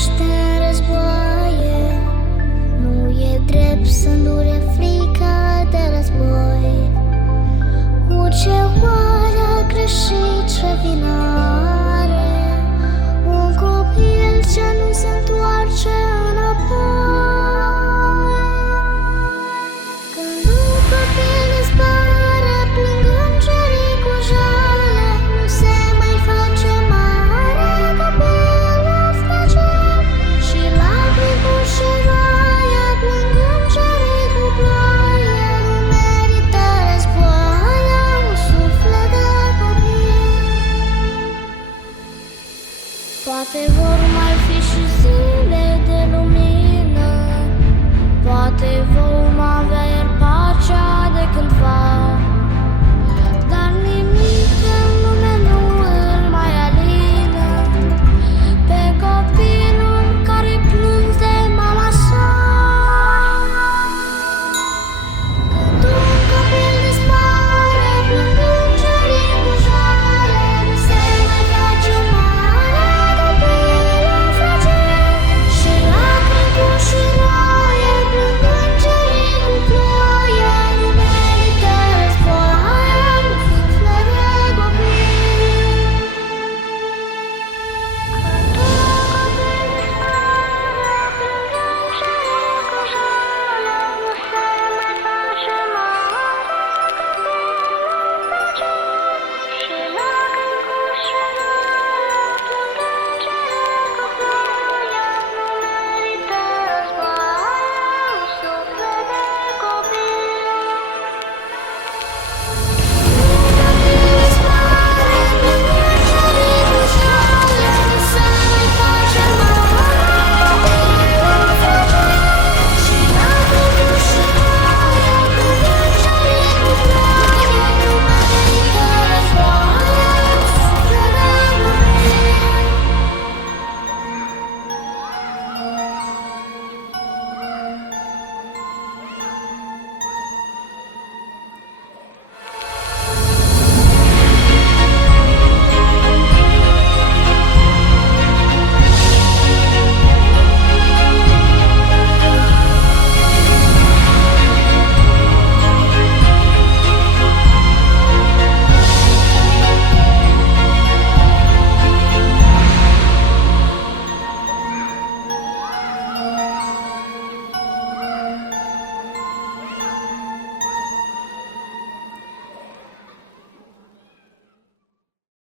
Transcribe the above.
naște în războaie, nu e drept să îndure frica de război. Cu ce oare a greșit, ce vină are un copil ce nu se întoarce înapoi? Când un copil dispare, plâng îngerii cu jale, nu se mai face mare copilul fragil. Și lacrimi cu șeroaie, plâng îngerii cu ploaie, nu merită războaie un suflet de copil. Poate